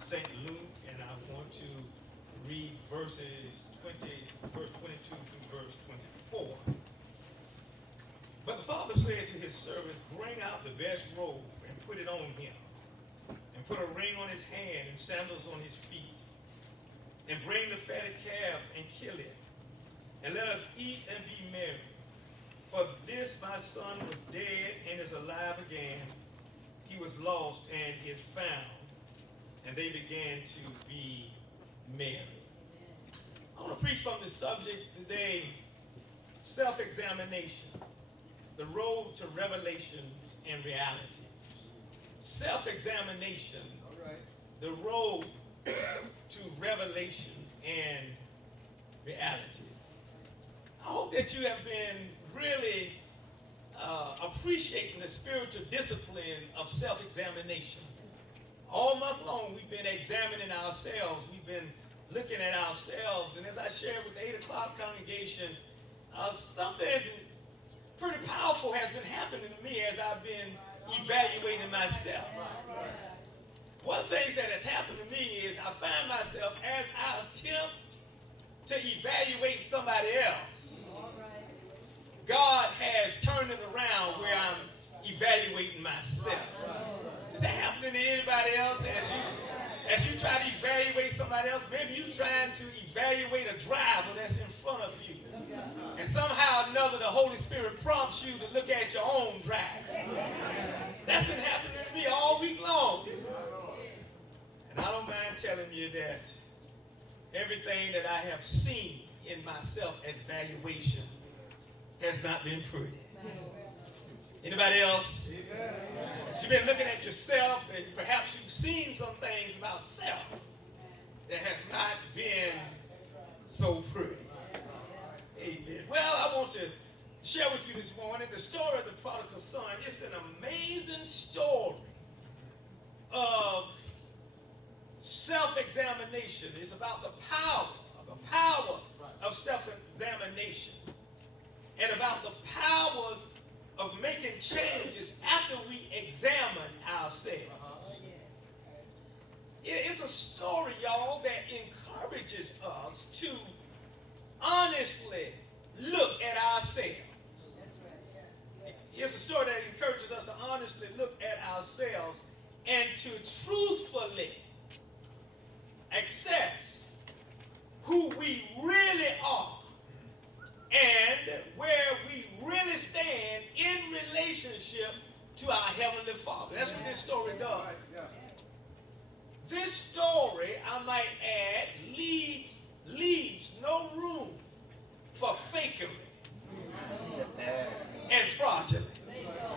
St. Luke, and I want to read verse 22 through verse 24. But the father said to his servants, bring out the best robe and put it on him, and put a ring on his hand and sandals on his feet, and bring the fatted calf and kill it, and let us eat and be merry. For this my son was dead and is alive again. He was lost and is found. And they began to be merry. I want to preach from this subject today, self-examination, the road to revelations and realities. Self-examination, the road to revelation and reality. I hope that you have been really appreciating the spiritual discipline of self-examination. All month long, we've been examining ourselves. We've been looking at ourselves. And as I shared with the 8 o'clock congregation, something pretty powerful has been happening to me as I've been evaluating myself. One of the things that has happened to me is I find myself, as I attempt to evaluate somebody else, God has turned it around where I'm evaluating myself. Is that happening to anybody else as you try to evaluate somebody else? Maybe you're trying to evaluate a driver that's in front of you. And somehow or another, the Holy Spirit prompts you to look at your own drive. That's been happening to me all week long. And I don't mind telling you that everything that I have seen in my self-evaluation has not been pretty. Anybody else? As you've been looking at yourself, and perhaps you've seen some things about self that have not been so pretty. Amen. Well, I want to share with you this morning the story of the prodigal son. It's an amazing story of self-examination. It's about the power of self-examination, and about the power of making changes after we examine ourselves. It's a story, y'all, that encourages us to honestly look at ourselves. It's a story that encourages us to honestly look at ourselves and to truthfully assess who we really are and where we really stand in relationship to our Heavenly Father. That's what this story does. This story, I might add, leaves no room for fakery and fraudulence.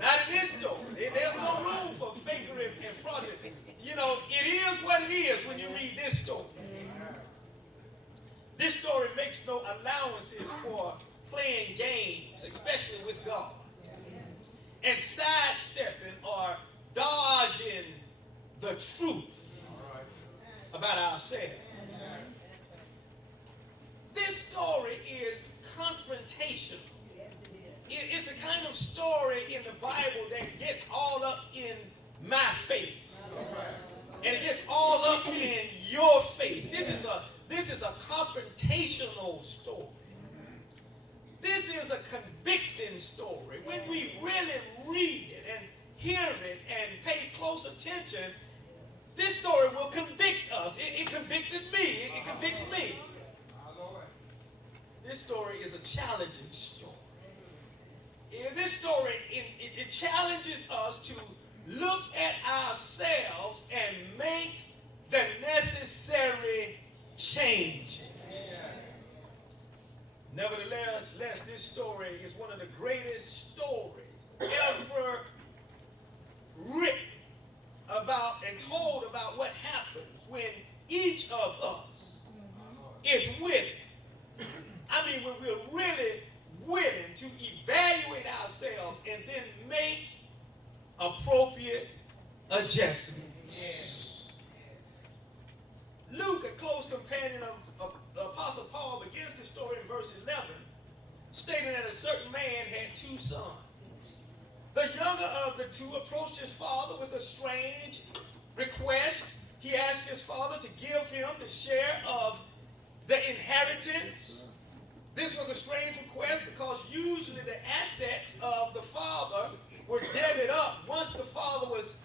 Not in this story. There's no room for fakery and fraudulence. You know, it is what it is when you read this story. This story makes no allowances for playing games, especially with God, and sidestepping or dodging the truth about ourselves. This story is confrontational. It's the kind of story in the Bible that gets all up in my face, and it gets all up in your face. This is a confrontational story. This is a convicting story. When we really read it and hear it and pay close attention, this story will convict us. It convicted me. It convicts me. This story is a challenging story. In this story, it challenges us to look at ourselves and make the necessary changes. Nevertheless, this story is one of the greatest stories ever written about and told about what happens when each of us is willing. I mean, when we're really willing to evaluate ourselves and then make appropriate adjustments. Luke, a close companion of Apostle Paul, begins the story in verse 11, stating that a certain man had 2 sons. The younger of the 2 approached his father with a strange request. He asked his father to give him the share of the inheritance. This was a strange request because usually the assets of the father were debited up once the father was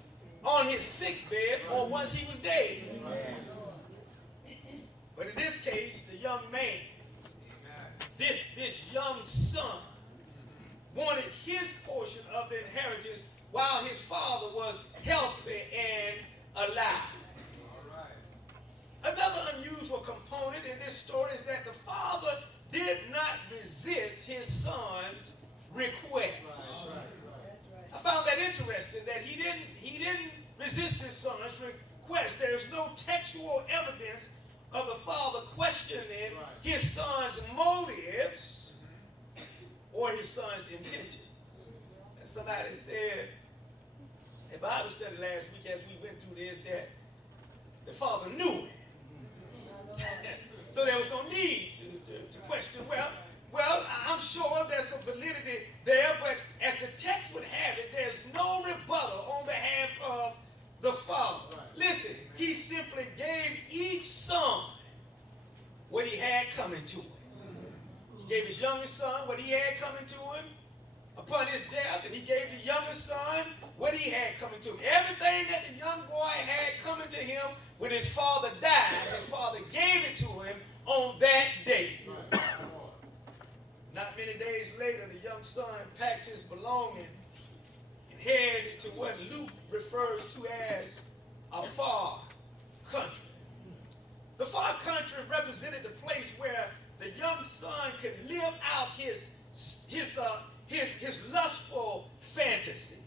on his sick bed or once he was dead. But in this case, the young man, this young son, wanted his portion of the inheritance while his father was healthy and alive. Another unusual component in this story is that the father did not resist his son's request. I found that interesting that he didn't resist his son's request. There's no textual evidence of the father questioning his son's motives or his son's intentions. And somebody said in Bible study last week as we went through this that the father knew it. So there was no need to question. Well, I'm sure there's some validity there, but as the text would have it, there's no rebuttal on behalf of the father. Listen, he simply gave each son what he had coming to him. He gave his youngest son what he had coming to him upon his death, and he gave the youngest son what he had coming to him. Everything that the young boy had coming to him when his father died, his father gave it to him on that day. Not many days later, the young son packed his belongings and headed to what Luke refers to as a far country. The far country represented the place where the young son could live out his lustful fantasy.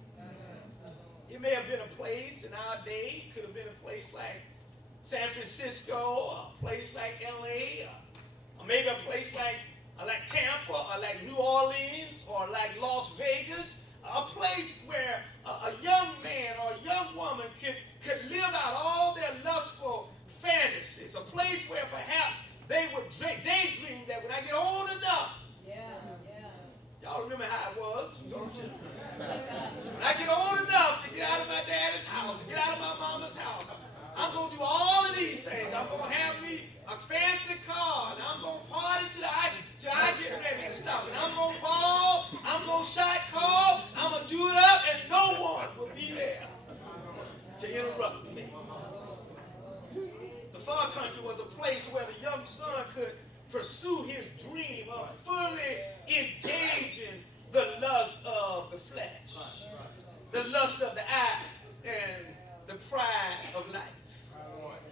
It may have been a place in our day. It could have been a place like San Francisco, or a place like LA, or maybe a place like Tampa, or like New Orleans, or like Las Vegas. A place where a young man or a young woman could live out all their lustful fantasies. A place where perhaps they would daydream that when I get old enough. Y'all remember how it was, don't you? When I get old enough to get out of my daddy's house, to get out of my mama's house, I'm going to do all of these things. I'm going to have me a fancy car, and I'm going to party till I get ready to stop. And I'm going to ball, I'm going to shot call, I'm going to do it up, and no one will be there to interrupt me. The far country was a place where the young son could pursue his dream of fully engaging the lust of the flesh, the lust of the eyes, and the pride of life.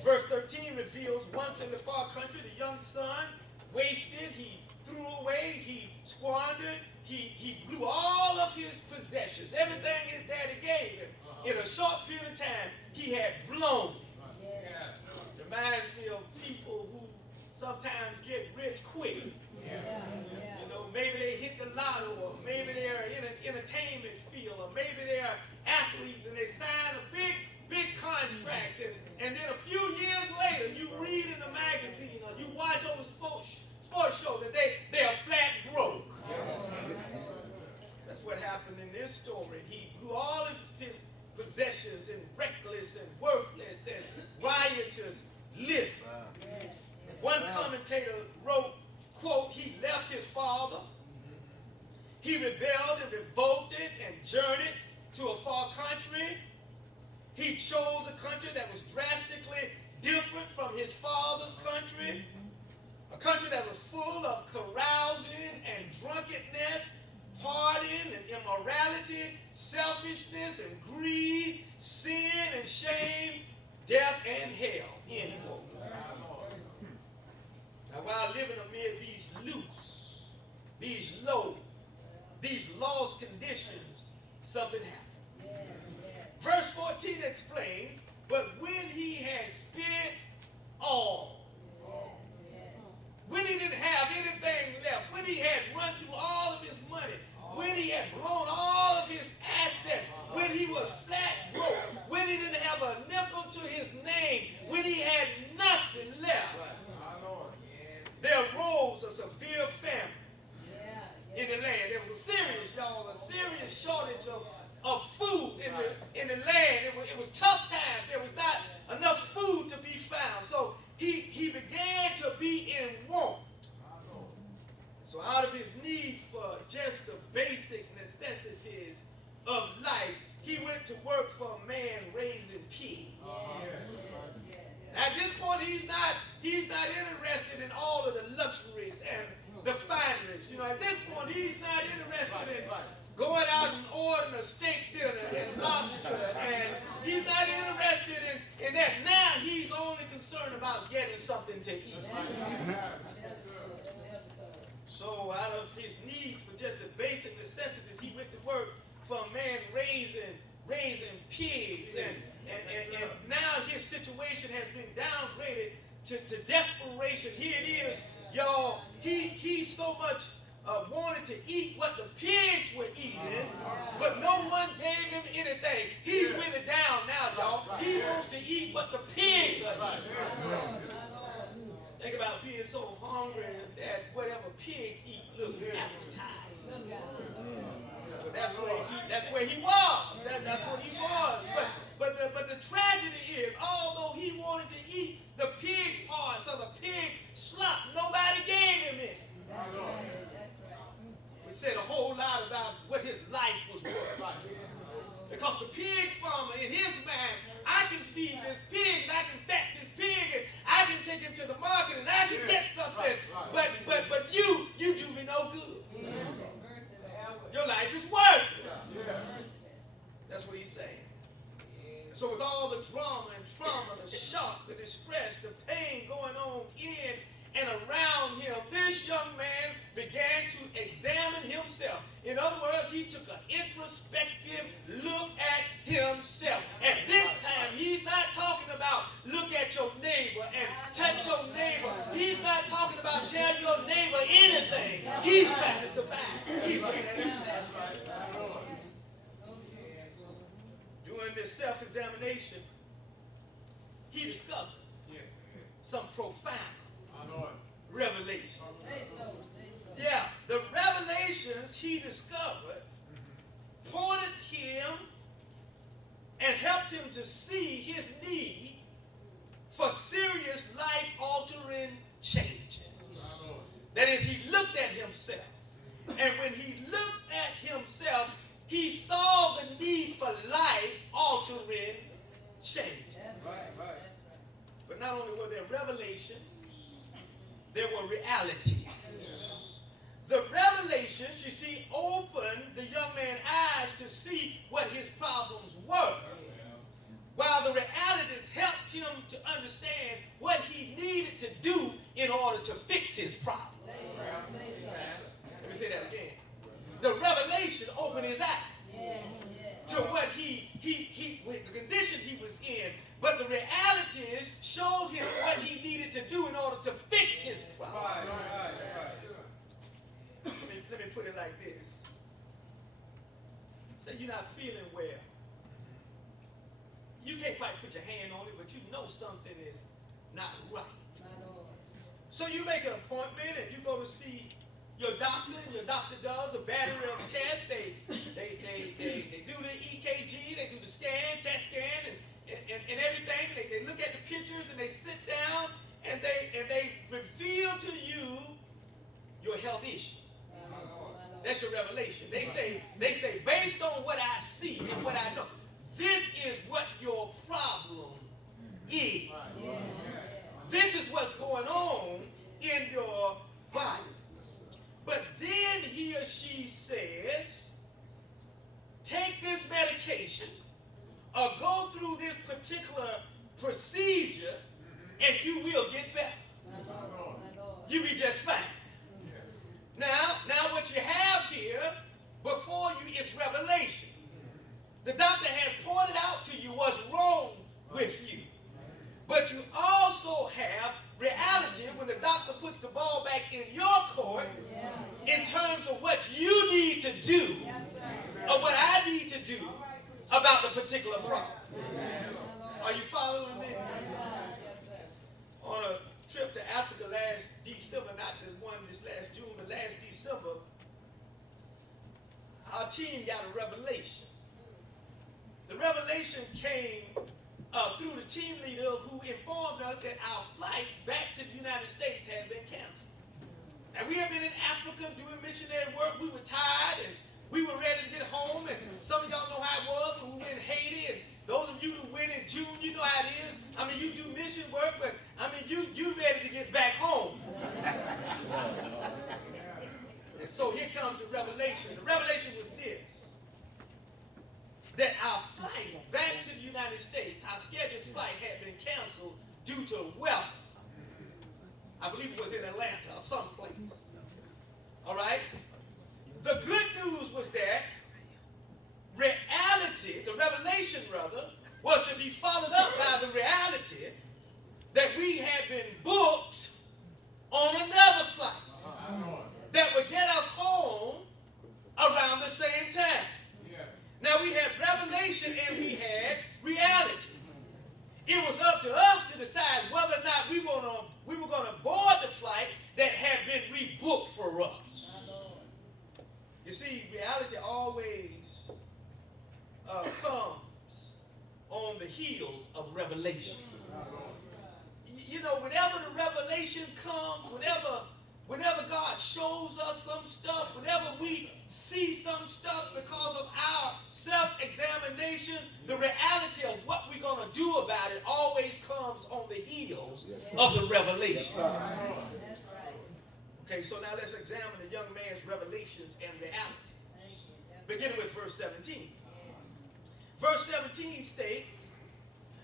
Verse 13 reveals once in the far country, the young son wasted, he threw away, he squandered, he blew all of his possessions, everything his daddy gave him. In a short period of time, he had blown it. Reminds me of people who sometimes get rich quick. You know, maybe they hit the lotto, or maybe they're in an entertainment field, or maybe they're athletes and they sign a big contract, and then a few years later you read in the magazine or you watch on the sports show that they are flat broke. That's what happened in this story. He blew all of his possessions in reckless and worthless and riotous living. One commentator wrote, quote, he left his father, he rebelled and revolted and journeyed to a far country. He chose a country that was drastically different from his father's country, a country that was full of carousing and drunkenness, partying and immorality, selfishness and greed, sin and shame, death and hell, end quote. Now, while living amid these loose, these low, these lost conditions, something happened. Verse 14 explains, but when he had spent all, when he didn't have anything left, when he had run through all of his money, when he had blown all of his assets, when he was flat broke, when he didn't have a nickel to his name, when he had nothing left, there arose a severe famine in the land. There was a serious shortage of food in the land. It was tough times. There was not enough food to be he's not interested in all of the luxuries and the fineries. You know, at this point, he's not interested in going out and ordering a steak dinner and lobster, and he's not interested in that. Now he's only concerned about getting something to eat. So out of his need for just the basic necessities, he went to work for a man raising pigs, and now his situation has been downgraded to desperation. Here it is, y'all. He so much wanted to eat what the pigs were eating, but no one gave him anything. He's really down now, y'all. He wants to eat what the pigs are eating. Think about being so hungry that whatever pigs eat looks appetizing. But that's where he was. That's what he was. But the tragedy is, although he wanted to eat the pig parts of the pig slop, nobody gave him it. It said a whole lot about what his life was worth. Because the pig farmer, in his mind, I can feed this pig, and I can fatten this pig, and I can take him to the market, and I can get something. But you do me no good. Your life is worthless. That's what he's saying. So with all the drama and trauma, the shock, the distress, the pain going on in and around him, this young man began to examine himself. In other words, he took an introspective look at himself. And this time, he's not talking about look at your neighbor and touch your neighbor. He's not talking about tell your neighbor anything. He's trying to survive. He's looking at himself. Doing this self-examination, he discovered some profound revelation. Yeah, the revelations he discovered pointed him and helped him to see his need for serious life-altering changes. That is, he looked at himself. And when he looked at himself, he saw the need for life-altering changes. But not only were there revelations, there were realities. The revelations, you see, opened the young man's eyes to see what his problems were, while the realities helped him to understand what he needed to do in order to fix his problem. Let me say that again. The revelation opened his eye to what the condition he was in, but the realities showed him what he needed to do in order to fix his problem. Let me put it like this. Say you're not feeling well. You can't quite put your hand on it, but you know something is not right. So you make an appointment and you go to see your doctor, and your doctor does a battery of tests. They do the EKG, they do the scan, CAT scan, and everything. They look at the pictures and they sit down and they reveal to you your health issue. That's your revelation. They say, based on what I see and what I know, this is what your problem is. This is what's going on in your body. But then he or she says, take this medication or go through this particular procedure and you will get better. You'll be just fine. Now what you have here before you is revelation. The doctor has pointed out to you what's wrong with you. But you also have reality when the doctor puts the ball back in your court in terms of what you need to do or what I need to do about the particular problem. Are you following me? On a trip to Africa last December, not the one this last June, but last December, our team got a revelation. The revelation came through the team leader who informed us that our flight back to the United States had been canceled. And we had been in Africa doing missionary work. We were tired and we were ready to get home. And some of y'all know how it was when we were in Haiti. And those of you who went in June, you know how it is. I mean, you do mission work, but I mean, you ready to get back home. And so here comes the revelation. The revelation was this: that our flight back to the United States, our scheduled flight had been canceled due to weather. I believe it was in Atlanta or someplace. All right? The good news was that reality, the revelation rather, was to be followed up by the reality that we had been booked on another flight that would get us home around the same time. Now we had revelation and we had reality. It was up to us to decide whether or not we were going to board the flight that had been rebooked for us. You see, reality always comes on the heels of revelation. You know, whenever the revelation comes, whenever God shows us some stuff, whenever we see some stuff because of our self-examination, the reality of what we're going to do about it always comes on the heels of the revelation. Okay, so now let's examine the young man's revelations and realities. Beginning with verse 17. Verse 17 states,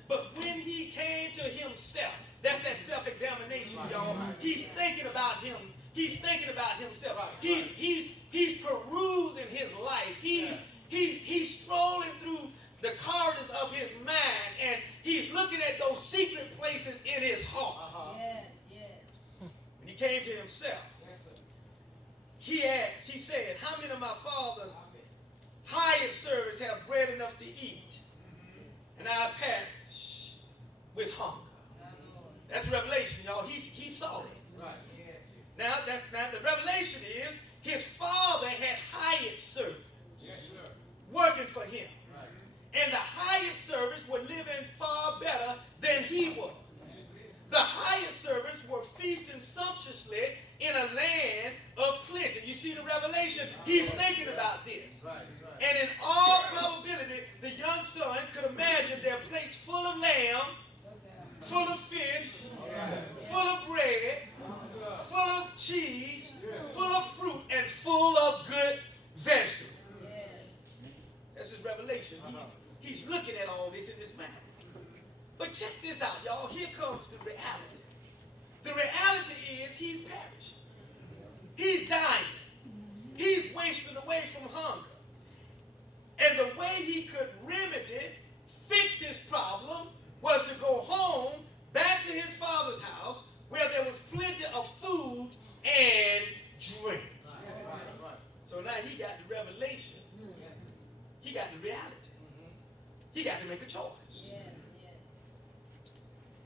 but when he came to himself, that's that self-examination, y'all. He's thinking about him. He's thinking about himself. He's perusing his life. He's strolling through the corridors of his mind, and he's looking at those secret places in his heart. When he came to himself, he asked, he said, how many of my father's hired servants have bread enough to eat, and I perish with hunger? That's the revelation, y'all. He saw it. Now the revelation is his father had hired servants working for him. And the hired servants were living far better than he was. The hired servants were feasting sumptuously in a land of plenty. You see the revelation? He's thinking about this. And in all probability, the young son could imagine their plates full of lamb, full of fish, full of bread, full of cheese, full of fruit, and full of good vegetables. That's his revelation. He's looking at all this in his mind. But check this out, y'all. Here comes the reality. The reality is he's perishing. He's dying. He's wasting away from hunger. And the way he could remedy, fix his problem, was to go home, back to his father's house, where there was plenty of food and drink. So now he got the revelation. He got the reality. He got to make a choice.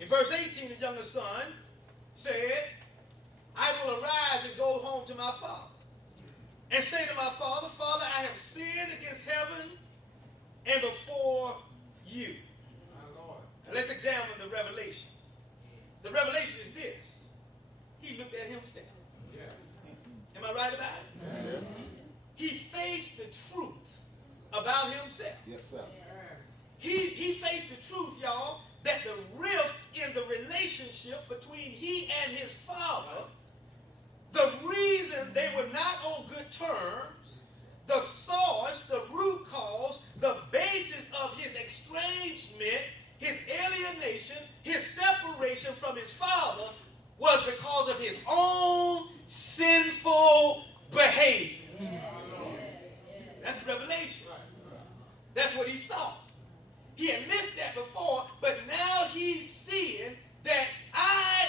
In verse 18, the younger son said, I will arise and go home to my father, and say to my father, Father, I have sinned against heaven and before you. Now let's examine the revelation. The revelation is this. He looked at himself. Am I right about it? Yeah. He faced the truth about himself. Yes, sir. He faced the truth, y'all, that the rift in the relationship between he and his father, the reason they were not on good terms, the source, the root cause, the basis of his estrangement, his alienation, his separation from his father was because of his own sinful behavior. That's revelation. That's what he saw. He had missed that before, but now he's seeing that I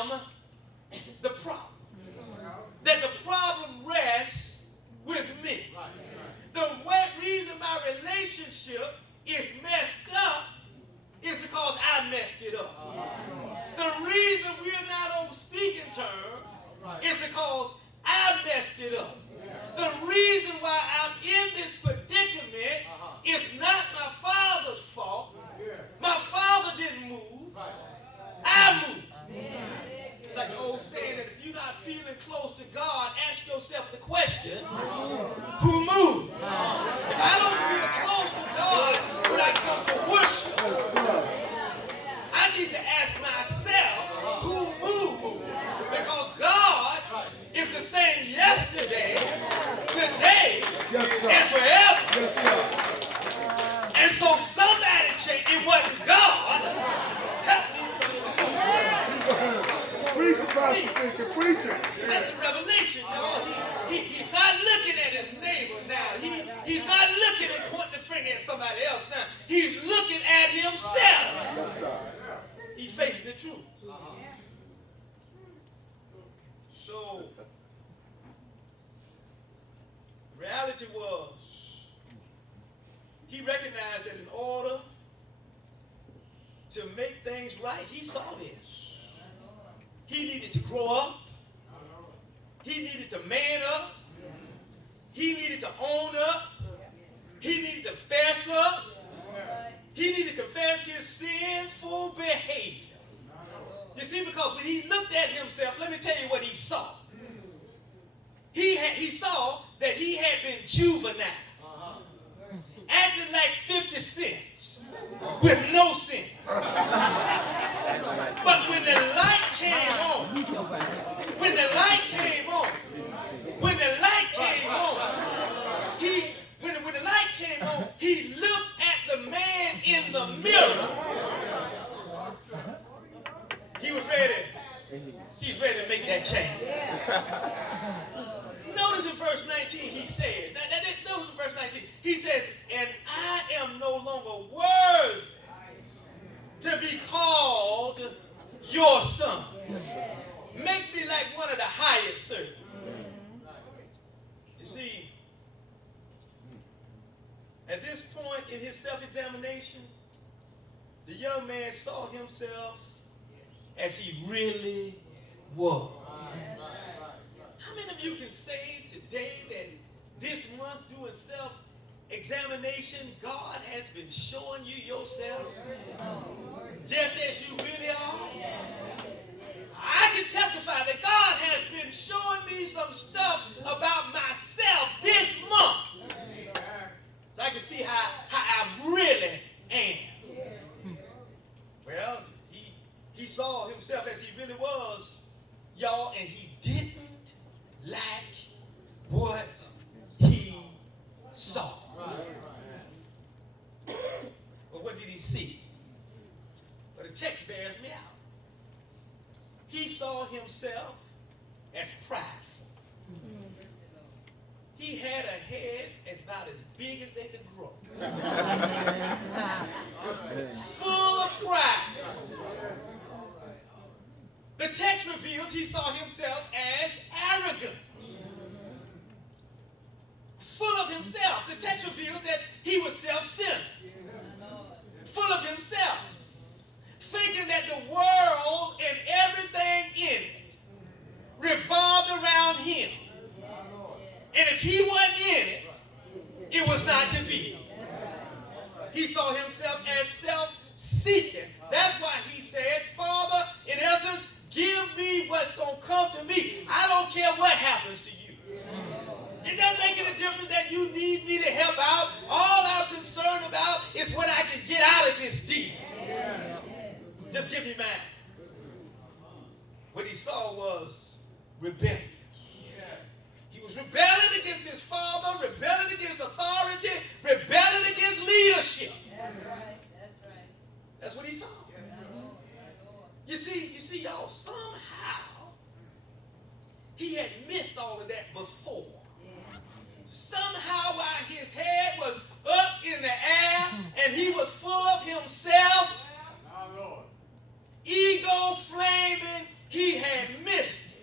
am the problem. That the problem rests with me. The reason my relationship is messed up is because I messed it up. The reason we're not on speaking terms is because I messed it up. The reason why I'm in this predicament is not my father's fault. My father didn't move. I moved. It's like the old saying that if you're not feeling close to God, ask yourself the question, who moved? If I don't feel close to God when I come to worship, I need to ask myself, yesterday, today, and forever. And so somebody changed. It wasn't God. That's the revelation, y'all. He's not looking at his neighbor now. He's not looking and pointing the finger at somebody else now. He's looking at himself. He's facing the truth. So, the reality was, he recognized that in order to make things right, he saw this. He needed to grow up. He needed to man up. He needed to own up. He needed to fess up. He needed to confess his sinful behavior. You see, because when he looked at himself, let me tell you what he saw. He saw that he had been juvenile, acting like 50 cents with no sense. But when the light came on, when the light came on, when the light came on, when the light came on, he looked at the man in the mirror. He was ready. He's ready to make that change. Notice in verse 19 he said, notice in verse 19, he says, and I am no longer worthy to be called your son. Make me like one of the hired servants. You see, at this point in his self-examination, the young man saw himself as he really was. How many of you can say today that this month doing self-examination, God has been showing you yourself just as you really are? I can testify that God has been showing me some stuff about myself this month. So I can see how I really am. Well, he saw himself as he really was, y'all, and he didn't like what he saw. Well, what did he see? Well, the text bears me out. He saw himself as prideful. He had a head about as big as they could grow. Full of pride. The text reveals he saw himself as arrogant. Full of himself. The text reveals that he was self-centered. Full of himself. Thinking that the world and everything in it revolved around him. And if he wasn't in it, it was not to be. He saw himself as self-seeking. That's why he said, Father, in essence, give me what's going to come to me. I don't care what happens to you. It doesn't make any difference that you need me to help out. All I'm concerned about is what I can get out of this deal. Just give me mine. What he saw was rebellion. He was rebelling against his father, rebelling against authority, rebelling against leadership. That's right. That's right. That's what he saw. You see, y'all, somehow he had missed all of that before. Somehow while his head was up in the air and he was full of himself, ego flaming, he had missed it.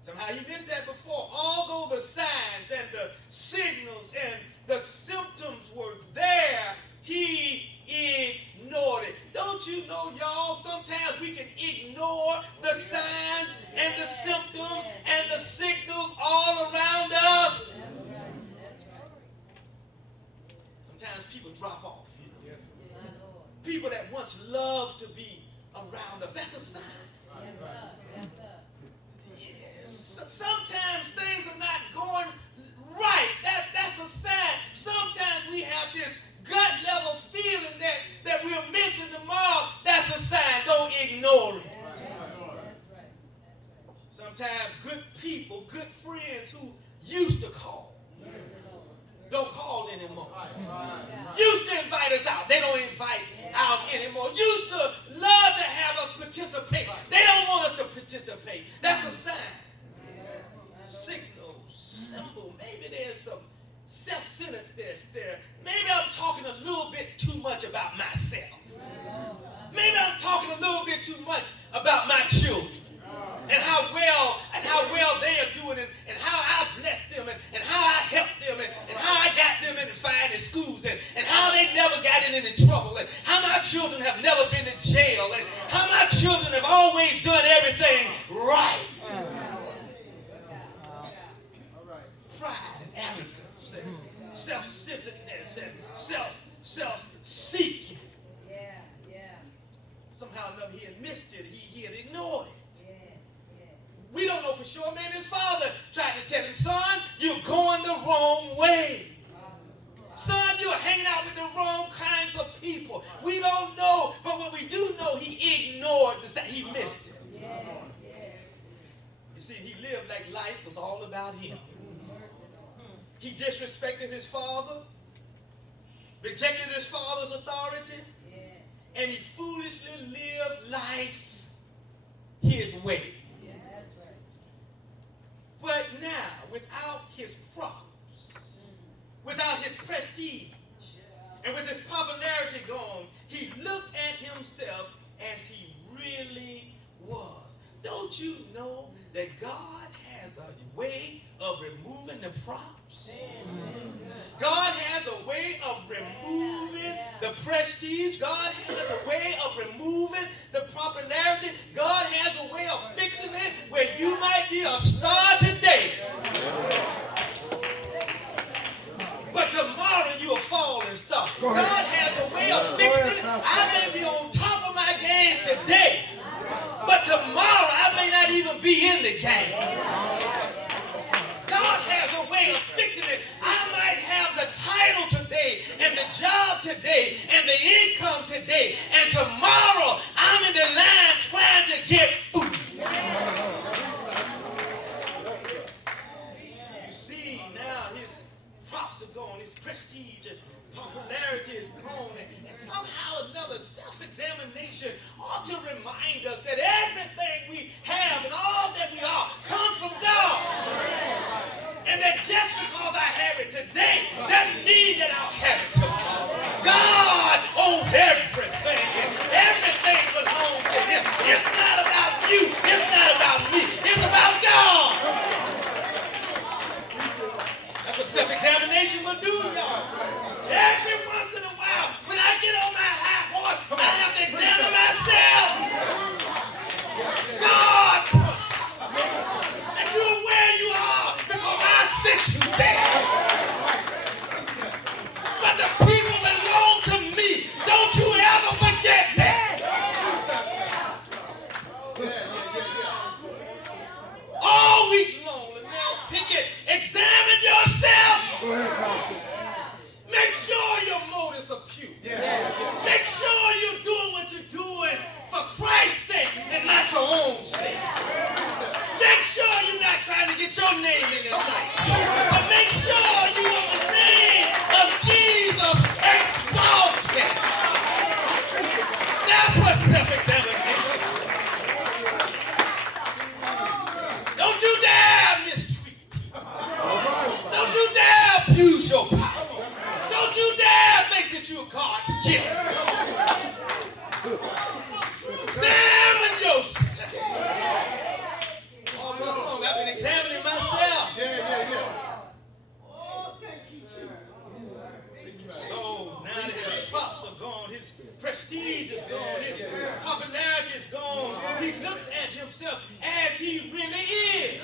Somehow he missed that before. Although the signs and the signals and the symptoms were there, he ignored it. Don't you know, y'all, sometimes we can ignore the signs and the symptoms and the signals all around us. Sometimes people drop off, you know. People that once loved to be around us. That's a sign. Sometimes things are not going right. That's a sign. Sometimes we have this gut level feeling that we're missing the mark. That's a sign. Don't ignore it. Sometimes good people, good friends, friends who used to call don't call anymore. Used to invite us out. They don't invite out anymore. Used to love to have us participate. They don't want us to participate. That's a sign. Signal, symbol. Maybe there's some self-centeredness there. Maybe I'm talking a little bit too much about myself. Maybe I'm talking a little bit too much about my children. And how well they are doing, and how I bless them, and how I help them, and how I got them in the fine schools, and how they never got in any trouble, and how my children have never been to jail, and how my children have always done everything right. Pride and arrogance and self-centeredness and self-seeking. Somehow or another he had missed it. He had ignored it. We don't know for sure. Maybe his father tried to tell him, son, you're going the wrong way. Son, you're hanging out with the wrong kinds of people. We don't know, but what we do know, he ignored the he missed it. You see, he lived like life was all about him. He disrespected his father, rejected his father's authority, and he foolishly lived life his way. But now, without his props, without his prestige, and with his popularity gone, he looked at himself as he really was. Don't you know that God has a way of removing the props? God has a way of removing the prestige. God has a way of removing the popularity. God has a way of fixing it where you might be a star today, but tomorrow you're a falling star. God has a way of fixing it. I may be on top of my game today, but tomorrow I may not even be in the game. God has a way of fixing it. I might have the title today, and the job today, and the income today, and tomorrow I'm in the line trying to get food. You see, now his props are gone, his prestige and popularity is gone, and somehow or another self-examination ought to remind us that everything we have and all that we are comes from God. And that just because I have it today doesn't mean that I'll have it tomorrow. God owns everything, and everything belongs to him. It's not about you. It's not about me. It's about God. That's what self-examination will do, y'all. Every once in a while, when I get on my high horse, I have to examine myself. God points that you're where you are because I sent you there. But the people belong to me. Don't you ever forget that. All week long, Lanelle Pickett, examine yourself. Make sure your motives are pure. Make sure you're doing what you're doing for Christ's sake and not your own sake. Make sure you're not trying to get your name in the light. But make sure you want the name of Jesus exalted. That's what self-examination. Don't you dare mistreat people. Don't you dare abuse your power. Don't you dare think that you're God's gift. Examine yourself. All month long, I've been examining myself. So now that his props are gone, his prestige is gone, his popularity is gone, he looks at himself as he really is.